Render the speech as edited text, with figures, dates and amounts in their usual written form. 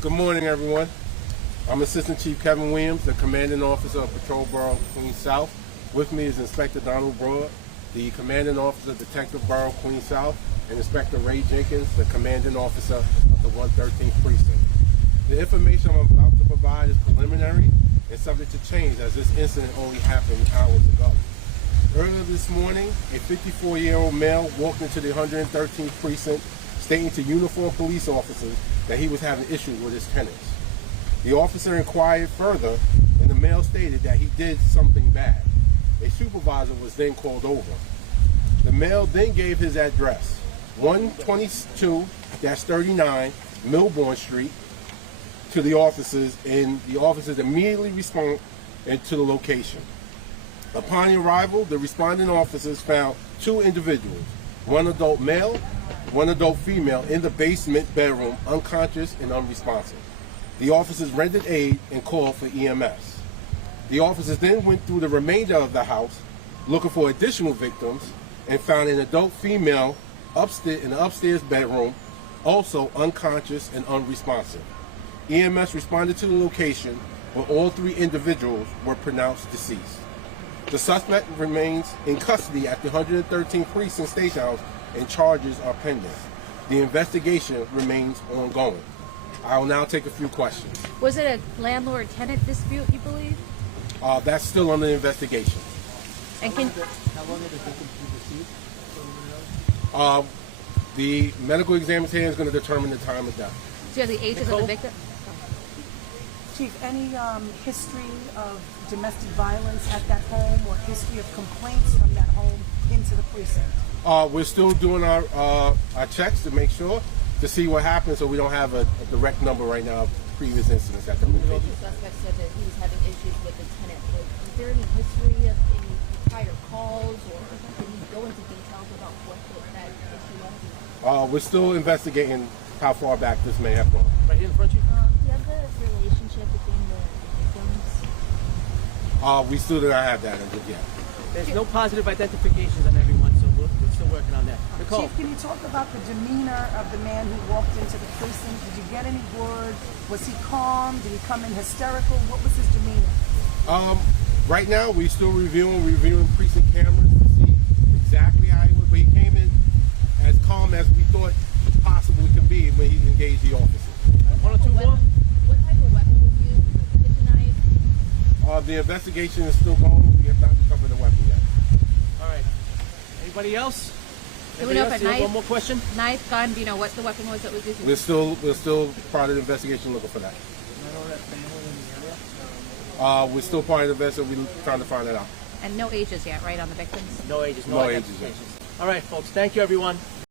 Good morning, everyone. I'm Assistant Chief Kevin Williams, the Commanding Officer of Patrol Borough Queens South. With me is Inspector Donald Broad, the Commanding Officer, Detective Borough Queens South, and Inspector Ray Jenkins, the Commanding Officer of the 113th Precinct. The information I'm about to provide is preliminary and subject to change, as this incident only happened hours ago. Earlier this morning, a 54-year-old male walked into the 113th Precinct stating to uniformed police officers that he was having issues with his tenants. The officer inquired further, and the male stated that he did something bad. A supervisor was then called over. The male then gave his address, 122-39 Milbourne Street, to the officers, and the officers immediately responded to the location. Upon arrival, the responding officers found two individuals, one adult male, one adult female, in the basement bedroom, unconscious and unresponsive. The officers rendered aid and called for EMS. The officers then went through the remainder of the house looking for additional victims and found an adult female upstairs in the upstairs bedroom, also unconscious and unresponsive. EMS responded to the location where all three individuals were pronounced deceased. The suspect remains in custody at the 113th Precinct State House and charges are pending. The investigation remains ongoing. I will now take a few questions. Was it a landlord-tenant dispute, you believe? That's still under investigation. And can How long have the victims been deceased? The medical examiner is going to determine the time of death. do you have the ages of the victim? Chief, any history of domestic violence at that home or history of complaints from that home into the precinct? We're still doing our checks to make sure to see what happened, so we don't have a direct number right now of previous incidents at the The location. suspect said that he was having issues with the tenant. Was there any history of any prior calls, or can you go into details about what that issue was? We're still investigating how far back this may have gone. Right here in front of you? Do you have the relationship between the victims? We still do not have that as of yet. There's no positive identifications on everyone, so we're still working on that. Nicole? Chief, can you talk about the demeanor of the man who walked into the precinct? Did you get any word? Was he calm? Did he come in hysterical? What was his demeanor? Right now, we're still reviewing precinct cameras to see exactly how he was, but he came in as calm as we thought possible it can be when he engaged the officers. One or two more? What type of weapon was used? Was it a kitchen knife? The investigation is still going. We have not recovered the weapon yet. All right. Anybody else? Do we know if a Anybody else? You have knife- one more question? Knife, gun, do you know what the weapon was that was used? We're still part of the investigation looking for that. We're still part of the investigation. We're trying to find that out. And no ages yet, right, on the victims? No ages. No ages, identifications. All right, folks. Thank you, everyone.